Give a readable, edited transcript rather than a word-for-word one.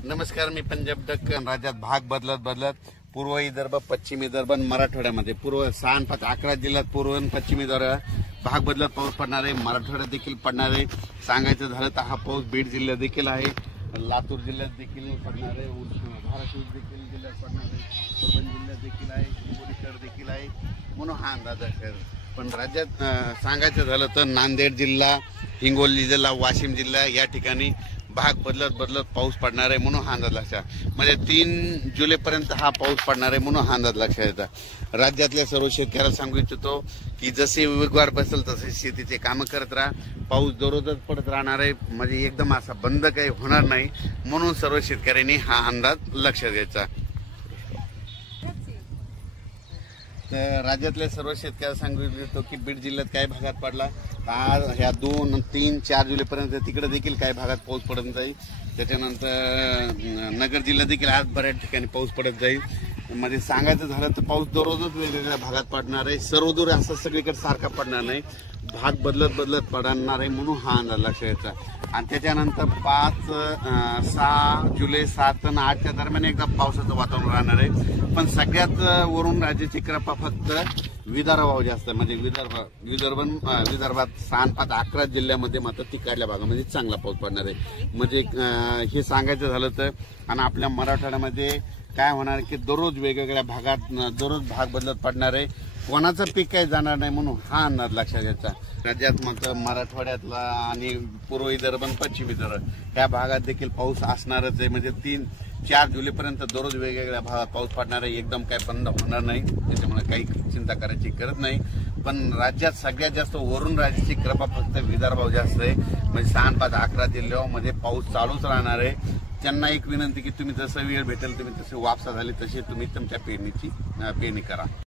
नमस्कार, मी पंजाब दक्कन. राज्यात भाग बदलत पूर्व विदर्भ, पश्चिम विदर्भ आणि मराठवाड्यामध्ये पूर्व 6 5 11 जिल्ह्यात पूर्व आणि पश्चिम विदर्भ भाग बदलत पाऊस पडणार आहे. मराठवाड्यात देखील पडणार आहे. सांगायचं झालं तर हा पाऊस बीड जिल्ह्यात देखील आहे, लातूर जिल्ह्यात देखील पडणार आहे, धाराशिव देखील जिल्ह्यात पडणार आहे, परभणी जिल्ह्यात देखील आहे, हिंगोलीकडे देखील आहे, म्हणून हा अंदाज आहे. पण राज्यात सांगायचं झालं तर नांदेड जिल्हा, हिंगोली जिल्हा, वाशिम जिल्हा या ठिकाणी भाग बदलत पाऊस पडणार आहे, म्हणून हा अंदाज लक्षात. म्हणजे 3 जुलैपर्यंत हा पाऊस पडणार आहे, म्हणून हा अंदाज लक्षात येतात. राज्यातल्या सर्व शेतकऱ्याला सांगू इच्छितो की जसे वेगवार बसेल तसे शेतीचे कामं करत राहा. पाऊस दररोजच पडत राहणार आहे, म्हणजे एकदम असा बंद काही होणार नाही, म्हणून सर्व शेतकऱ्यांनी हा अंदाज लक्षात घ्यायचा. तर राज्यातल्या सर्व शेतकऱ्याला सांगू इच्छितो की बीड जिल्ह्यात काही भागात पडला, आज ह्या 2, 3, 4 जुलैपर्यंत तिकडे देखील काही भागात पाऊस पडत जाईल. त्याच्यानंतर नगर जिल्ह्यात देखील आज बऱ्याच ठिकाणी पाऊस पडत जाईल. म्हणजे सांगायचं झालं तर पाऊस दररोजच वेगवेगळ्या भागात पडणार आहे, सर्वदूर असं सगळीकडे सारखा पडणार नाही, भाग बदलत पडणार आहे, म्हणून हा अंदाज लक्षात घ्यायचा. आणि त्याच्यानंतर 5, 6 जुलै 7 आणि 8च्या दरम्यान एकदा पावसाचं वातावरण राहणार आहे. पण सगळ्यात वरून राज्याची कृपा फक्त विदर्भावर जास्त, म्हणजे विदर्भात 6 5 11 जिल्ह्यामध्ये मात्र तिकडल्या भागामध्ये चांगला पाऊस पडणार आहे. म्हणजे हे सांगायचं झालं तर. आणि आपल्या मराठवाड्यामध्ये काय होणार की दररोज वेगवेगळ्या भागात दररोज भाग बदलत पडणार आहे, कोणाचं पीक काही जाणार नाही, म्हणून हा अंदाज लक्षात घ्यायचा. राज्यात मात्र मराठवाड्यातला आणि पूर्व विदर्भ आणि पश्चिम विदर्भ या भागात देखील पाऊस असणारच आहे. म्हणजे 3 4 जुलैपर्यंत दररोज वेगवेगळ्या भागात पाऊस पडणार आहे, एकदम काही बंद होणार नाही, त्याच्यामुळे काही चिंता करायची गरज नाही. पण राज्यात सगळ्यात जास्त वरून राज्याची कृपा फक्त विदर्भावर जास्त आहे. म्हणजे 6 5 11 जिल्ह्यामध्ये पाऊस चालूच राहणार आहे. त्यांना एक विनंती की तुम्ही जसं वेळ भेटेल तुम्ही तसे वापसा झाली तशी तुम्ही तुमच्या पेरणी करा.